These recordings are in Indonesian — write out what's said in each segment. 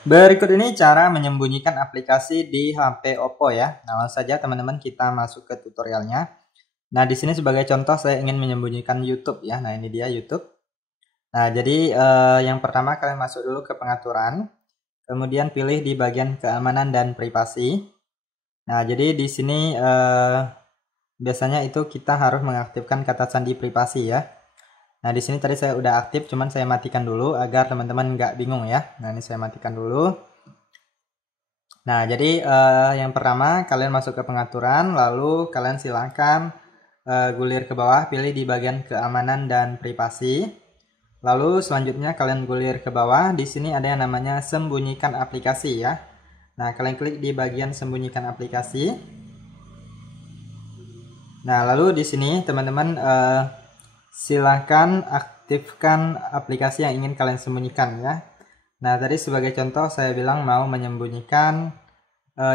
Berikut ini cara menyembunyikan aplikasi di HP Oppo ya. Nah, langsung saja teman-teman kita masuk ke tutorialnya. Nah, di sini sebagai contoh saya ingin menyembunyikan YouTube ya. Nah, ini dia YouTube. Nah, jadi yang pertama kalian masuk dulu ke pengaturan, kemudian pilih di bagian keamanan dan privasi. Nah, jadi di sini biasanya itu kita harus mengaktifkan kata sandi privasi ya. Nah, di sini tadi saya udah aktif, cuman saya matikan dulu agar teman-teman nggak bingung ya. Nah, ini saya matikan dulu. Nah, jadi yang pertama kalian masuk ke pengaturan, lalu kalian silahkan gulir ke bawah, pilih di bagian keamanan dan privasi. Lalu selanjutnya kalian gulir ke bawah, di sini ada yang namanya sembunyikan aplikasi ya. Nah, kalian klik di bagian sembunyikan aplikasi. Nah, lalu di sini teman-teman silahkan aktifkan aplikasi yang ingin kalian sembunyikan ya. Nah, tadi sebagai contoh saya bilang mau menyembunyikan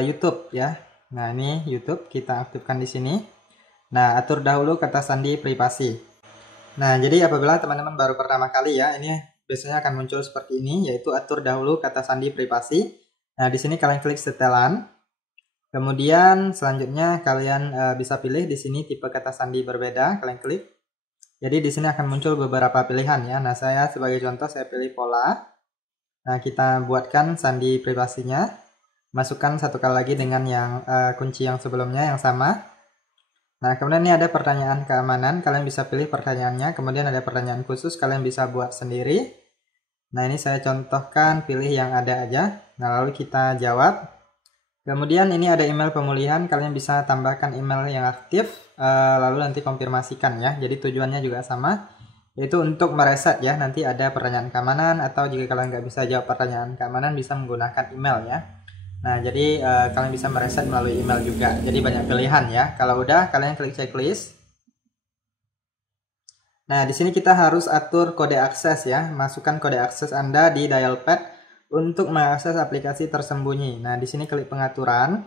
YouTube ya. Nah, ini YouTube kita aktifkan di sini. Nah, atur dahulu kata sandi privasi. Nah, jadi apabila teman-teman baru pertama kali ya, ini biasanya akan muncul seperti ini, yaitu atur dahulu kata sandi privasi. Nah, di sini kalian klik setelan. Kemudian selanjutnya kalian bisa pilih di sini tipe kata sandi berbeda, kalian klik. Jadi di sini akan muncul beberapa pilihan ya. Nah, saya sebagai contoh saya pilih pola. Nah, kita buatkan sandi privasinya. Masukkan satu kali lagi dengan yang kunci yang sebelumnya yang sama. Nah, kemudian ini ada pertanyaan keamanan, kalian bisa pilih pertanyaannya. Kemudian ada pertanyaan khusus, kalian bisa buat sendiri. Nah, ini saya contohkan, pilih yang ada aja. Nah, lalu kita jawab. Kemudian ini ada email pemulihan, kalian bisa tambahkan email yang aktif, lalu nanti konfirmasikan ya. Jadi tujuannya juga sama, yaitu untuk mereset ya. Nanti ada pertanyaan keamanan, atau jika kalian nggak bisa jawab pertanyaan keamanan, bisa menggunakan email ya. Nah, jadi kalian bisa mereset melalui email juga. Jadi banyak pilihan ya. Kalau udah, kalian klik checklist. Nah, di sini kita harus atur kode akses ya. Masukkan kode akses Anda di dialpad untuk mengakses aplikasi tersembunyi. Nah, di sini klik pengaturan.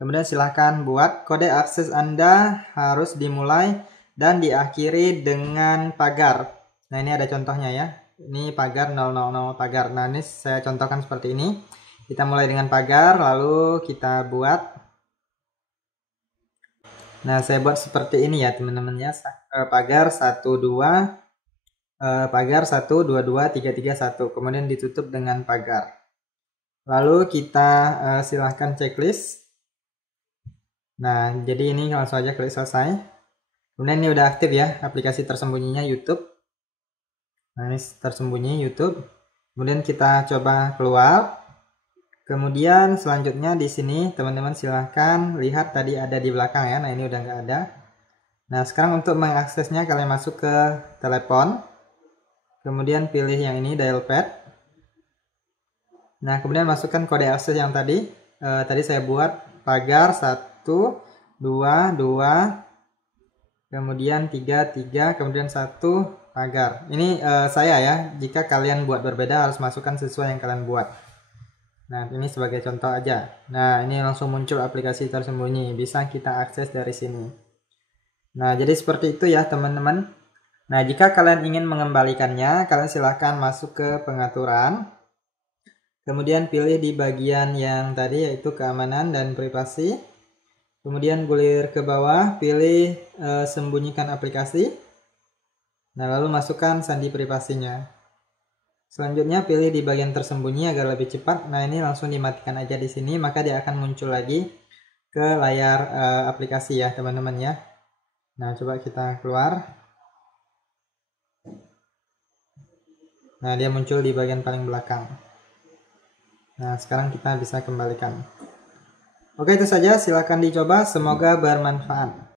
Kemudian silahkan buat kode akses Anda harus dimulai dan diakhiri dengan pagar. Nah, ini ada contohnya ya. Ini pagar 000 pagar. Nah, ini saya contohkan seperti ini. Kita mulai dengan pagar, lalu kita buat. Nah, saya buat seperti ini ya teman-teman ya. Pagar 12, pagar 122 331. Kemudian ditutup dengan pagar. Lalu kita silahkan checklist. Nah, jadi ini langsung aja klik selesai. Kemudian ini udah aktif ya aplikasi tersembunyinya YouTube. Nah, ini tersembunyi YouTube. Kemudian kita coba keluar. Kemudian selanjutnya di sini teman-teman silahkan lihat tadi ada di belakang ya. Nah, ini udah nggak ada. Nah, sekarang untuk mengaksesnya kalian masuk ke telepon. Kemudian pilih yang ini dialpad. Nah, kemudian masukkan kode akses yang tadi. Tadi saya buat pagar 1 2 2, kemudian 3 3, kemudian 1 pagar. Ini saya ya. Jika kalian buat berbeda harus masukkan sesuai yang kalian buat. Nah, ini sebagai contoh aja. Nah, ini langsung muncul aplikasi tersembunyi. Bisa kita akses dari sini. Nah, jadi seperti itu ya teman-teman. Nah, jika kalian ingin mengembalikannya, kalian silahkan masuk ke pengaturan. Kemudian pilih di bagian yang tadi yaitu keamanan dan privasi. Kemudian gulir ke bawah, pilih sembunyikan aplikasi. Nah, lalu masukkan sandi privasinya. Selanjutnya pilih di bagian tersembunyi agar lebih cepat. Nah, ini langsung dimatikan aja di sini, maka dia akan muncul lagi ke layar aplikasi ya teman-teman ya. Nah, coba kita keluar. Nah, dia muncul di bagian paling belakang. Nah, sekarang kita bisa kembalikan. Oke, itu saja. Silakan dicoba. Semoga bermanfaat.